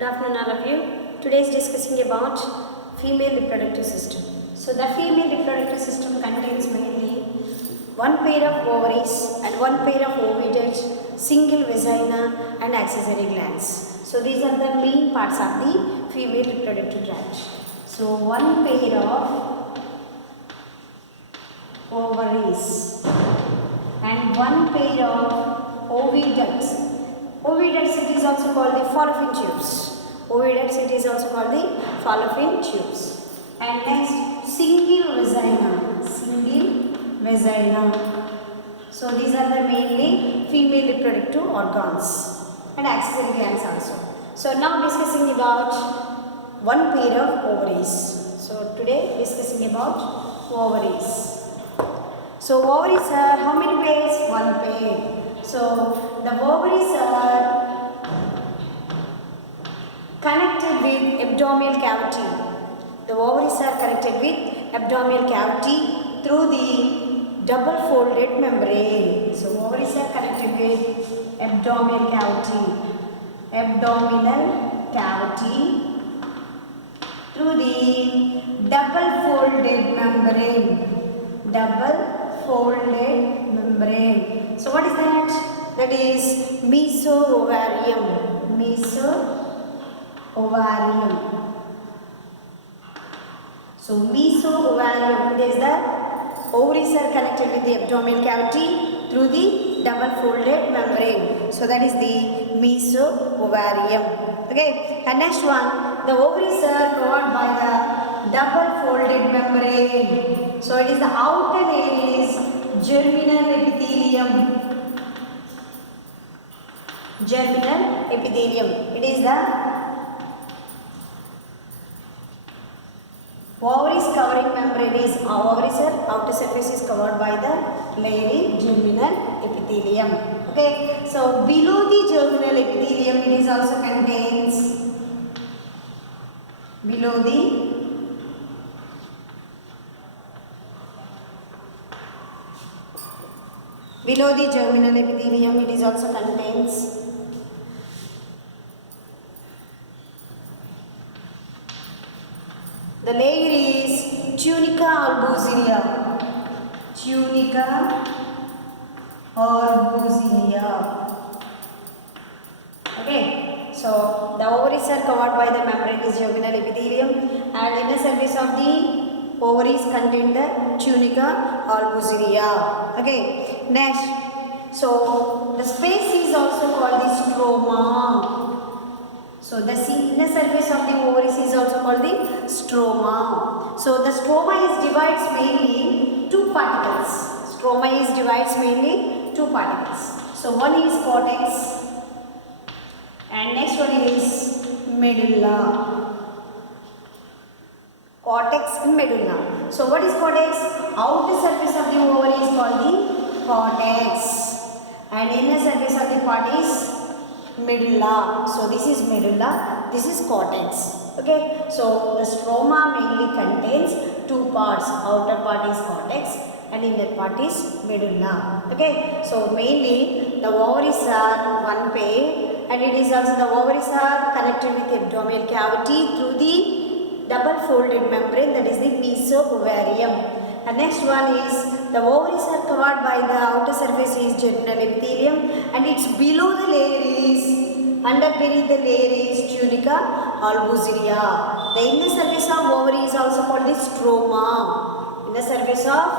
Good afternoon all of you. Today is discussing about female reproductive system. So the female reproductive system contains mainly one pair of ovaries and one pair of oviducts, single vagina and accessory glands. So these are the main parts of the female reproductive tract. So one pair of ovaries and one pair of oviducts. Oviducts it is also called the fallopian tubes. Oviducts it is also called the fallopian tubes. And next single vagina. Single vagina. So these are the mainly female reproductive organs and accessory glands also. So now discussing about one pair of ovaries. So today discussing about ovaries. So ovaries are how many pairs? One pair. So the ovaries are connected with abdominal cavity. The ovaries are connected with abdominal cavity through the double folded membrane. So ovaries are connected with abdominal cavity. Abdominal cavity through the double folded membrane. Double folded membrane. So what is that? That is mesoovarium. Mesoovarium. So mesoovarium, it is the ovaries are connected with the abdominal cavity through the double folded membrane. So that is the mesoovarium. Okay. And next one, the ovaries are covered by the double folded membrane. So it is the outer layer is germinal epithelium. Germinal epithelium. It is the ovaries covering membrane is ovaries are outer surface is covered by the layer germinal epithelium. Okay. So below the germinal epithelium it is also contains below the germinal epithelium it is also contains the layer is tunica albuginea. Tunica albuginea. Okay. So the ovaries are covered by the membrane is germinal epithelium and inner surface of the ovaries contain the tunica albuginea. Okay. Next, so the space is also called the stroma. So the inner surface of the ovaries is also called the stroma. So the stroma is divides mainly two particles. Stroma is divides mainly two particles. So one is cortex and next one is medulla. Cortex and medulla. So what is cortex? Outer surface of the ovary is called the cortex and inner surface of the part is medulla. So this is medulla, this is cortex. Okay. So the stroma mainly contains two parts. Outer part is cortex and inner part is medulla. Okay. So mainly the ovaries are one pair and it is also the ovaries are connected with the abdominal cavity through the double folded membrane, that is the mesoovarium. And next one is the ovaries are covered by the outer surface is germinal epithelium and its below the layer is underneath the layer is tunica albuginea. The inner surface of ovary is also called the stroma. Inner surface of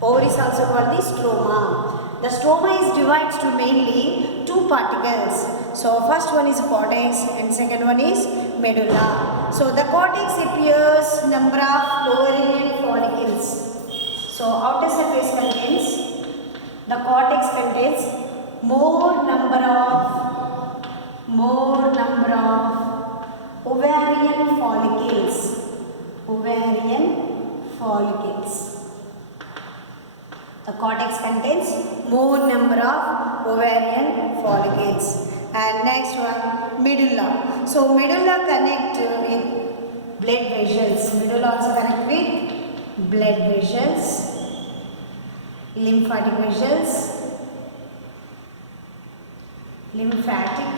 ovary is also called the stroma. The stroma is divided to mainly two particles. So first one is cortex and second one is medulla. So the cortex appears number of ovarian follicles. So outer surface contains, the cortex contains more number of ovarian follicles. Ovarian follicles. The cortex contains more number of ovarian follicles. And next one, medulla. So medulla connect with blood vessels. Medulla also connect with blood vessels, lymphatic vessels, lymphatic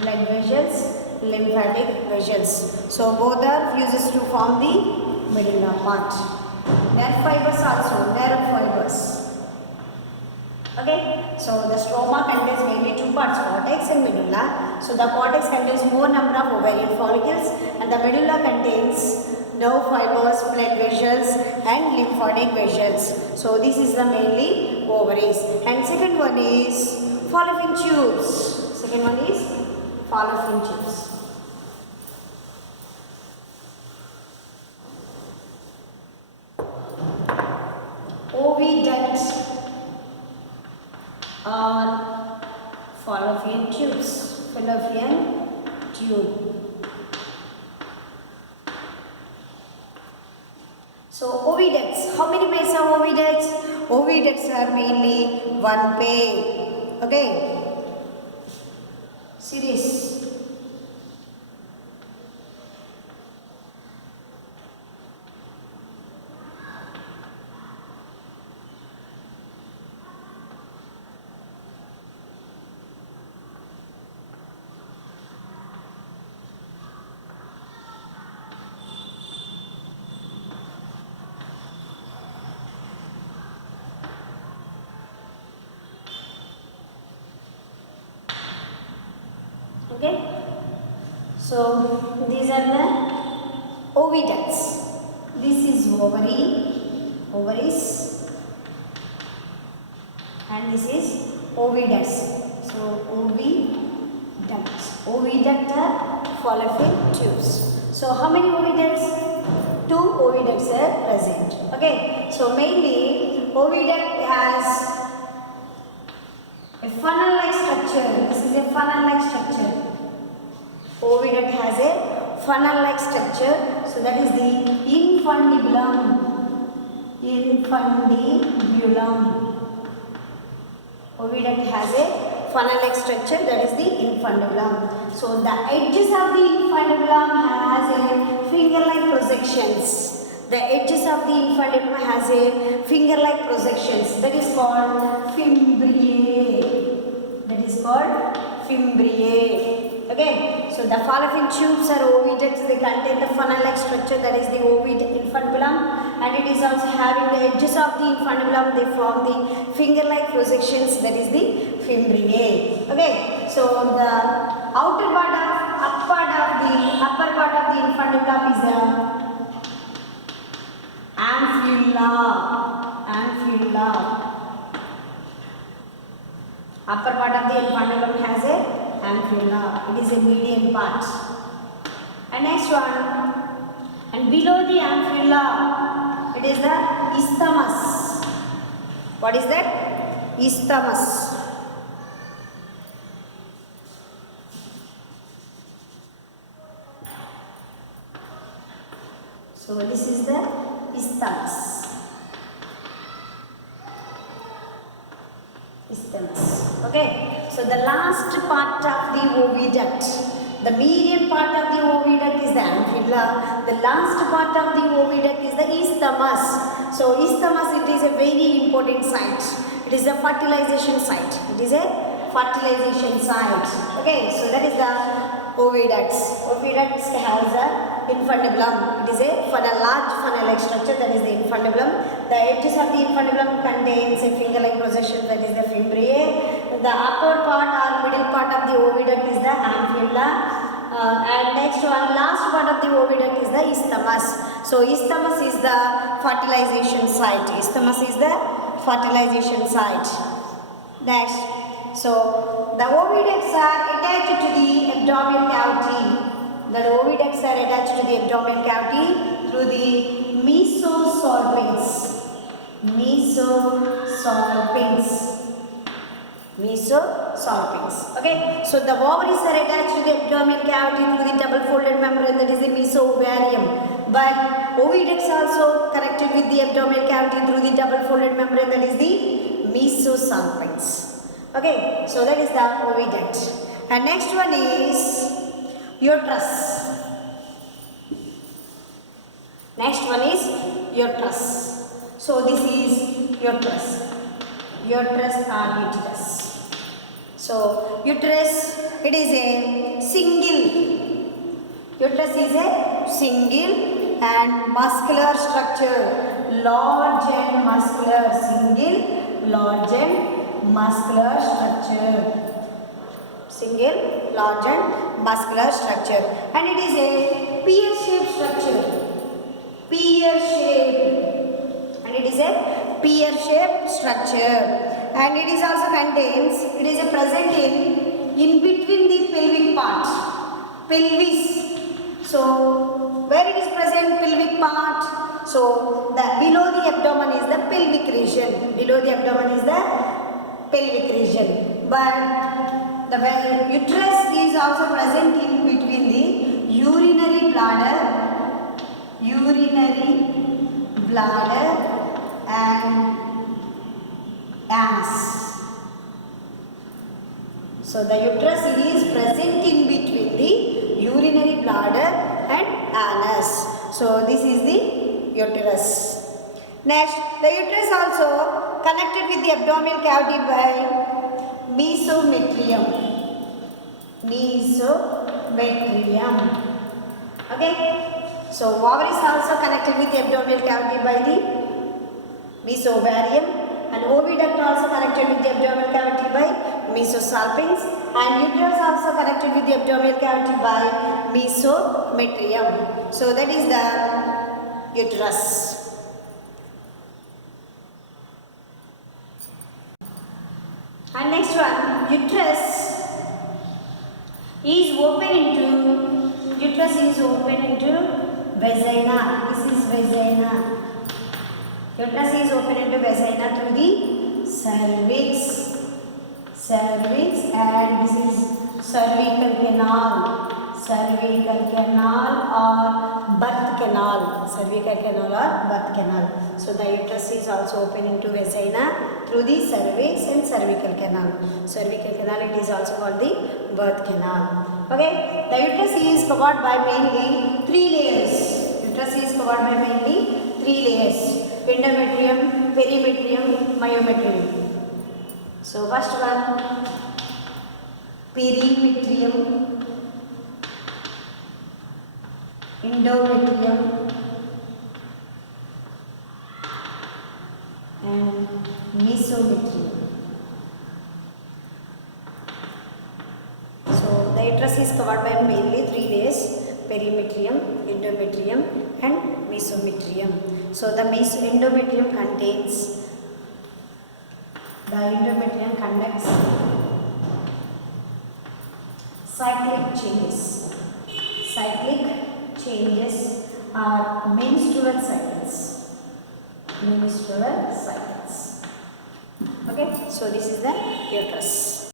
blood vessels, lymphatic vessels. So both are uses to form the medulla part. Nerve fibers also, nerve fibers. Okay, so the stroma contains mainly two parts, cortex and medulla. So the cortex contains more number of ovarian follicles and the medulla contains nerve fibers, blood vessels and lymphatic vessels. So this is the mainly ovaries. And second one is fallopian tubes. Second one is fallopian tubes. Oviduct or fallopian tubes. Fallopian tube. So oviducts, how many pairs of oviducts? Oviducts are mainly one pair. Okay. Series. Okay, so these are the oviducts. This is ovaries, and this is oviducts. So oviduct are fallopian tubes. So how many oviducts? Two oviducts are present. Okay, so mainly oviduct has a funnel-like structure. This is a funnel-like structure. Oviduct has a funnel-like structure. So that is the infundibulum. Oviduct has a funnel-like structure. That is the infundibulum. So the edges of the infundibulum has a finger-like projections. The edges of the infundibulum has a finger-like projections. That is called fimbriae. That is called fimbriae. Okay. So the fallopian tubes are oviducts. They contain the funnel-like structure. That is the infundibulum. And it is also having the edges of the infundibulum. They form the finger-like projections. That is the fimbriae. Okay. So the upper part of the infundibulum is the ampulla. Upper part of the infundibulum has a ampulla. It is a median part. And next one. And below the ampulla, it is the isthmus. What is that? Isthmus. So this is the isthmus. Okay. So the last part of the oviduct, the median part of the oviduct is the ampulla. The last part of the oviduct is the isthmus. So isthmus, it is a very important site. It is a fertilization site. It is a fertilization site. Okay. So that is the oviducts. Oviducts has a infundibulum. It is a large funnel-like structure. That is the infundibulum. The edges of the infundibulum contains a finger-like projection. That is the fimbriae. The upper part or middle part of the oviduct is the ampulla. And next one, last part of the oviduct is the isthmus. So isthmus is the fertilization site. Isthmus is the fertilization site. Next, so the oviducts are attached to the abdominal cavity. The oviducts are attached to the abdominal cavity through the mesosalpinx. Okay, so the ovaries are attached to the abdominal cavity through the double-folded membrane, that is the mesoovarium. But oviducts also connected with the abdominal cavity through the double-folded membrane, that is the mesosalpinx. Okay, so that is the oviduct. And next one is uterus. Next one is uterus. So this is uterus. Uterus or uterus. So uterus, it is a single. Uterus is a single and muscular structure, large and muscular, single, large and muscular structure, single, large and muscular structure, and it is a pear-shaped structure, pear-shaped, and it is a pear-shaped structure, and it is also contains, it is a present in between the pelvic part, pelvis. So where it is present, pelvic part. So the below the abdomen is the pelvic region. Below the abdomen is the pelvic region. But the uterus is also present in between the urinary bladder and anus. So the uterus is present in between the urinary bladder and anus. So this is the uterus. Next, the uterus also connected with the abdominal cavity by mesometrium. Mesometrium. Okay. So ovary is also connected with the abdominal cavity by the mesoovarium. And oviduct also connected with the abdominal cavity by mesosalpinx, and uterus also connected with the abdominal cavity by mesometrium. So that is the uterus. And next one, uterus is open into vagina. This is vagina. Uterus is open into vagina through the cervix, and this is cervical canal or birth canal, So the uterus is also open into vagina through the cervix and cervical canal. Cervical canal, it is also called the birth canal. Okay, the uterus is covered by mainly 3 layers. Uterus is covered by mainly 3 layers. Endometrium, perimetrium, myometrium. So first one, perimetrium, endometrium and mesometrium. So the uterus is covered by mainly 3 layers: perimetrium, endometrium and mesometrium. So the endometrium conducts cyclic changes are menstrual cycles. Okay, so this is the uterus.